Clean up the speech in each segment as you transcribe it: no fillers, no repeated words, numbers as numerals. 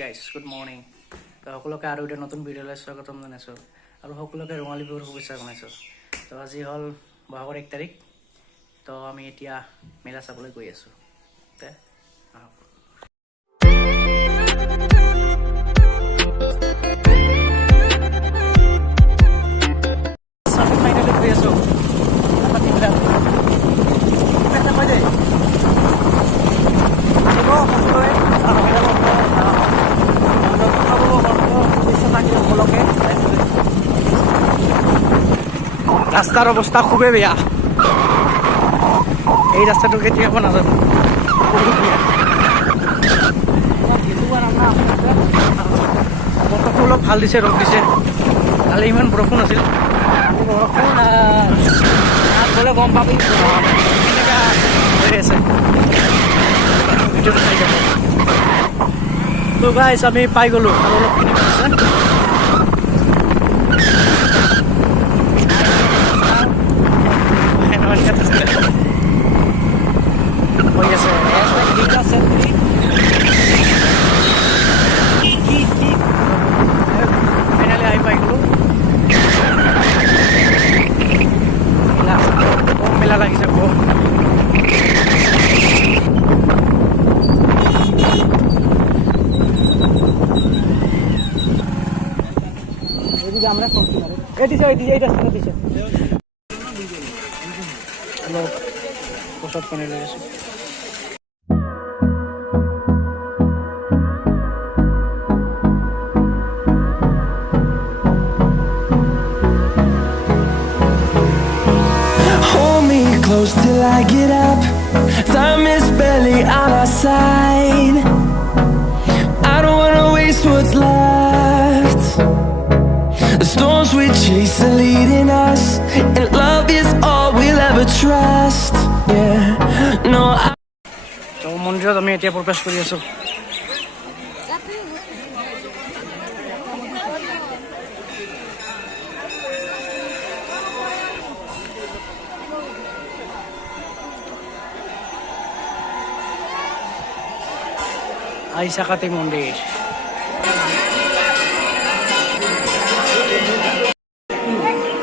Guys good morning. তো সকলোকে আৰু এটা নতুন ভিডিঅ'লৈ স্বাগতম জনাইছোঁ আৰু সকলোকে ৰঙালী বিহুৰ শুভেচ্ছা জনাইছোঁ। তো আজি হ'ল বহাগৰ 1 তাৰিখ। তো আমি এতিয়া মেলা চাবলৈ গৈ আছোঁ। ফাইনেলি গৈ আছোঁ। রাস্তার অবস্থা খুবই বেয়া। এই রাস্তাটা কেতিয়াবা নাজানো বতৰটো অলপ ভাল দিছে, ৰ'দ দিছে। কালি ইমান বৰষুণ আছিল। বৰষুণ গম পাবি কেনেকুৱা হৈ আছে ভিডিঅ'টো চাই যাব। তো গাইছ আমি পাই গ'লোঁ আৰু অলপখিনি আছে। ফাইনালি আহি পাই গ'লোঁ। মেলা লাগিছে বহু। আমরা করছি না এই রাস্তাটা দিছে লোক প্রসাদ পানি লেগেছে। Close till I get up. Time is barely on our side. I don't wanna waste what's left. The storms we chase are leading us, and love is all we'll ever trust. Yeah, no. তো মন্দিৰত আমি এতিয়া প্ৰৱেশ কৰি আছোঁ। আইসাকাতি মন্দিৰ।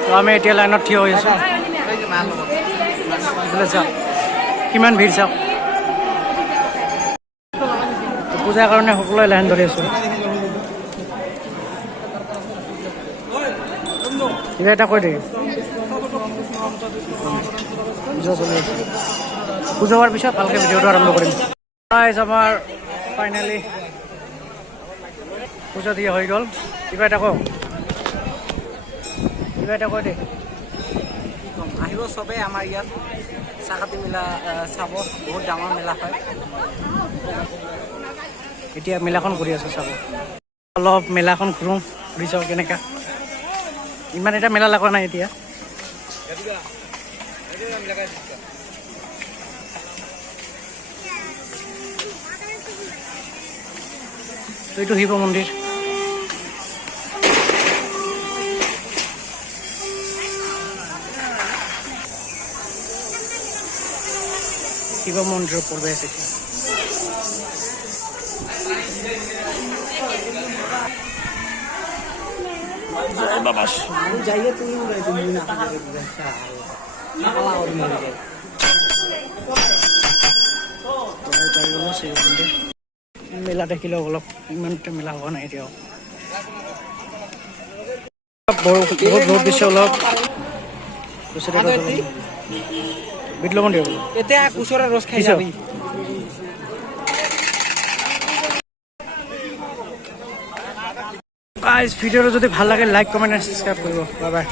তো আমি এতিয়া লাইনত থিয় হৈ আছোঁ। চাওক কিমান ভিৰ চাওক। পূজাৰ কাৰণে সকলোৱে লাইন ধৰি আছোঁ। কিবা এটা কৈ দিম। পূজা চলি আছে। পূজা হোৱাৰ পিছত ভালকৈ ভিডিঅ'টো আৰম্ভ কৰিম। আমাৰ ফাইনেলি পূজা দিয়া হৈ গ'ল। কিবা এটা কওঁ, কিবা এটা কৈ দে। আহিব চবেই আমাৰ ইয়াত চাকাতি মেলা চাব। বহুত ডাঙৰ মেলা হয়। এতিয়া মেলাখন ঘূৰি আছোঁ চাব। অলপ মেলাখন ঘূৰোঁ, ঘূৰি চাওঁ কেনেকা। ইমান এটা মেলা লগা নাই এতিয়া। এইটো শিৱ মন্দিৰ। শিৱ মন্দিৰৰ প্ৰৱেশ এতিয়া। জয় বাবা। মেলা দেখিলেও অলপ ইমান মেলা হোৱা নাই এতিয়াও। বহুত ৰ'দ দিছে অলপ। বিটল মন্দিৰ এতিয়া ওচৰৰ ৰস খাই যাবি। ভিডিঅ'টো যদি ভাল লাগে লাইক কমেণ্ট আৰু ছাবস্ক্ৰাইব কৰিব। Bye bye.